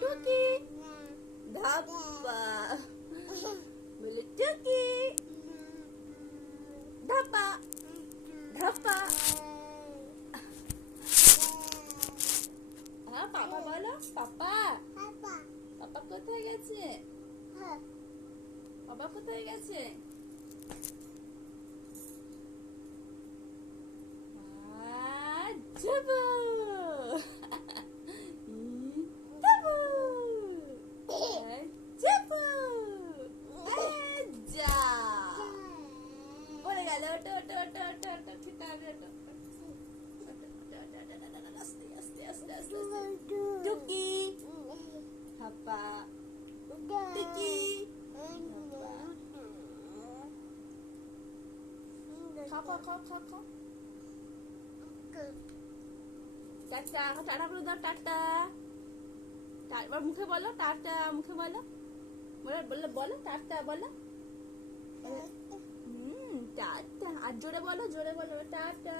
টুকি ধাপ্পা বলে টুকি ধাপ্পা ধাপ্পা। হ্যাঁ পাপা বলো, পাপা পাপা কোথায় গেছে? পাপা কোথায় গেছে? যাবো যাবো যা পড়ে গেল। ওটো ওটো ওটো ওটো ওটো খেতে হবে। আস্তে আস্তে আস্তে আস্তে টুকি হাপ্পা টুকি খাও খাও খাও খাও খাও। টাটা টাটা করে দাও, টাটা। এবার মুখে বলো টাটা, মুখে বলো বলো বলো টাটা বলো। টাটা আর জোরে বলো, জোরে বলো টাটা।